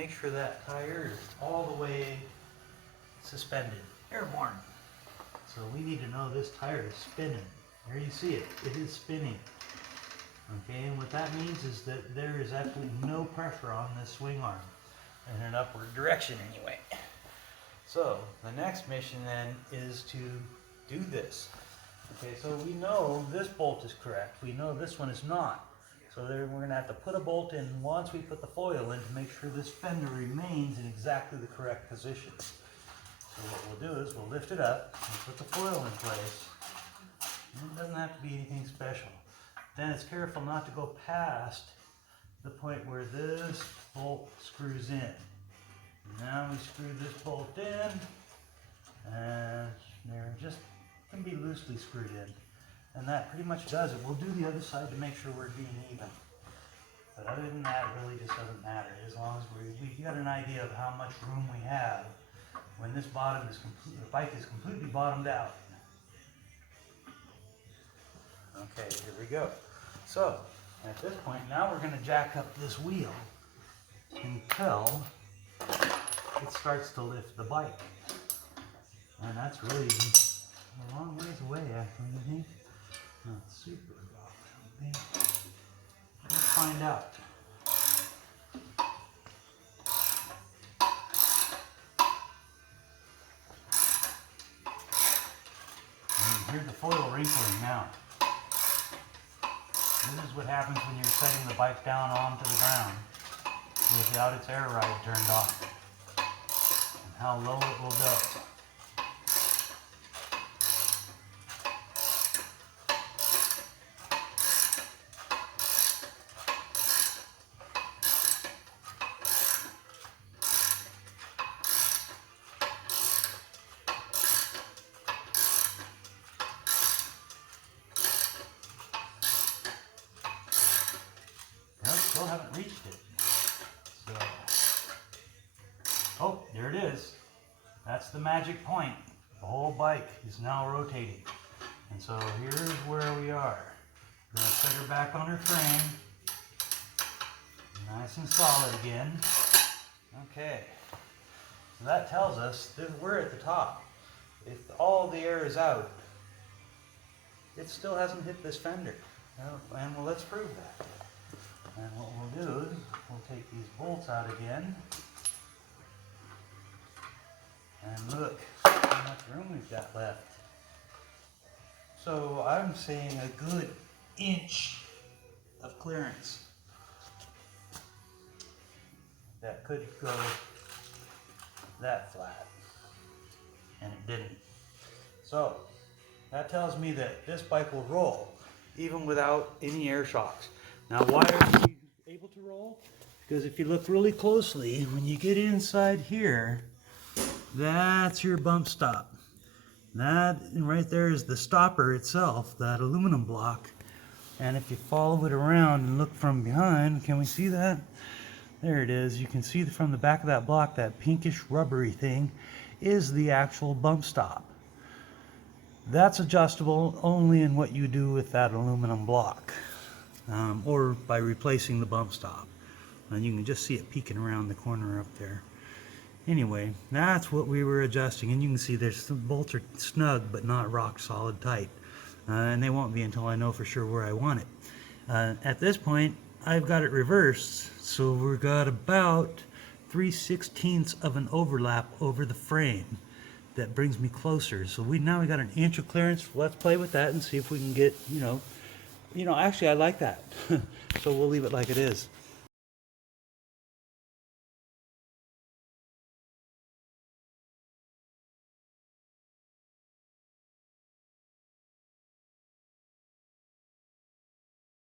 make sure that tire is all the way suspended, airborne. So we need to know this tire is spinning. There you see it, it is spinning. Okay, and what that means is that there is absolutely no pressure on this swing arm in an upward direction anyway. So the next mission then is to do this. Okay, so we know this bolt is correct. We know this one is not. So there, we're going to have to put a bolt in once we put the foil in to make sure this fender remains in exactly the correct position. So what we'll do is we'll lift it up and put the foil in place. And it doesn't have to be anything special. Then it's careful not to go past the point where this bolt screws in. Now we screw this bolt in, and there just can be loosely screwed in. And that pretty much does it. We'll do the other side to make sure we're being even. But other than that, it really just doesn't matter. As long as we got an idea of how much room we have when this bottom is the bike is completely bottomed out. Okay, here we go. So, at this point, now we're going to jack up this wheel until it starts to lift the bike. And that's really a long ways away, actually, I think. Not super long, I don't think. Let's find out. And you hear the foil wrinkling now. This is what happens when you're setting the bike down onto the ground without its air ride turned on, and how low it will go. Still haven't reached it. So, oh, there it is. That's the magic point. The whole bike is now rotating. And so here's where we are. We're going to set her back on her frame. Nice and solid again. Okay. So that tells us that we're at the top. If all the air is out, it still hasn't hit this fender. And well, let's prove that. And what we'll do is we'll take these bolts out again. And look how much room we've got left. So I'm saying a good inch of clearance. That could go that flat. And it didn't. So that tells me that this bike will roll even without any air shocks. Now, why are we able to roll? Because if you look really closely, when you get inside here, that's your bump stop. That right there is the stopper itself, that aluminum block. And if you follow it around and look from behind, can we see that? There it is. You can see from the back of that block, that pinkish rubbery thing is the actual bump stop. That's adjustable only in what you do with that aluminum block. Or by replacing the bump stop. And you can just see it peeking around the corner up there. Anyway, that's what we were adjusting, and you can see there's the bolts are snug but not rock solid tight. And they won't be until I know for sure where I want it. At this point, I've got it reversed, so we've got about 3/16 of an overlap over the frame. That brings me closer. So now we got an inch of clearance. Let's play with that and see if we can get, actually I like that. So we'll leave it like it is.